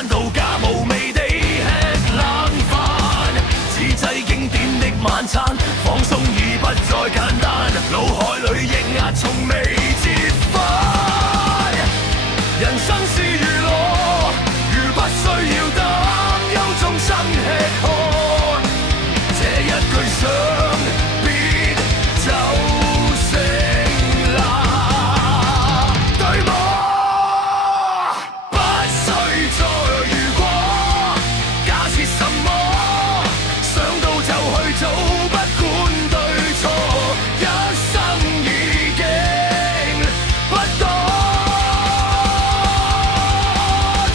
間度假，無味地吃冷飯，自製經典的晚餐，放鬆已不再簡單，腦海裏抑壓從未折返。人生是娛樂，如不需要擔憂終生吃喝，這一句想必就成啦，對嗎？不需再如果，假設什麼，想到就去做，不管對錯，一生已經不多，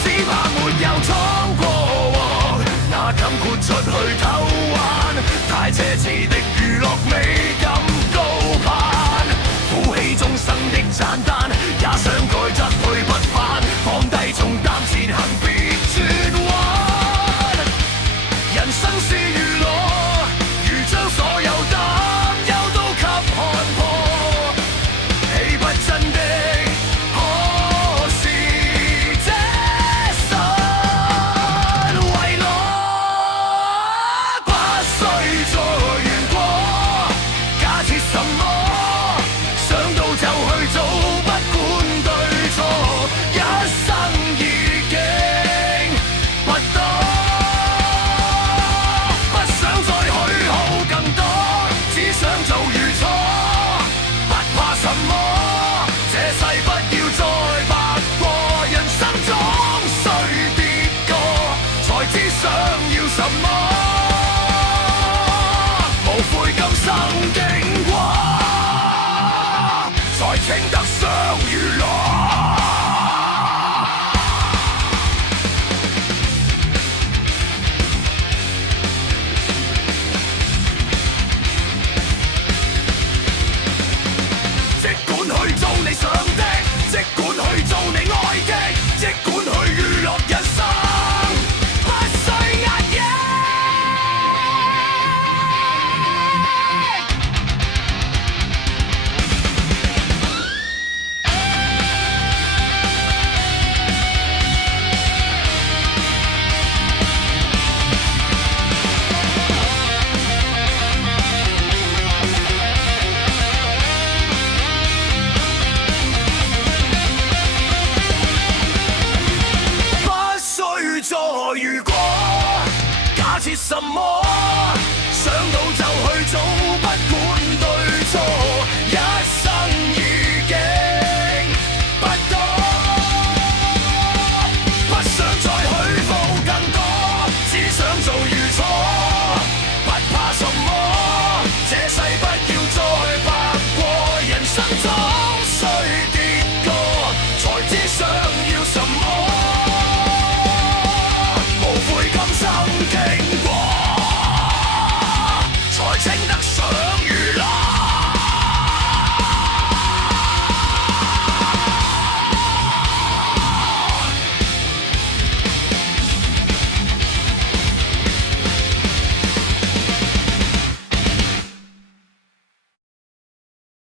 只怕沒有闖過禍，哪敢豁出去偷玩，太奢侈的娛樂未敢高攀，負起終生的賺單，也想改則去不返，放低重擔前行別轉彎。人生是娛樂，如將所有擔憂都給看破，豈不真的可是這身為樂？不需再怨過，假設什麼，想到就去做，不管對錯，一生已經不多，不想再虛耗更多，只想做如初，不怕什麼，這世不要再白過，人生總須跌過，才知想要什麼，無悔今生經過，才稱得上娛樂。即管去做你想的，即管去做你愛的，即管去娛樂人生，不需壓抑。不需再如果，假設什麼，想到就去做，不管對錯，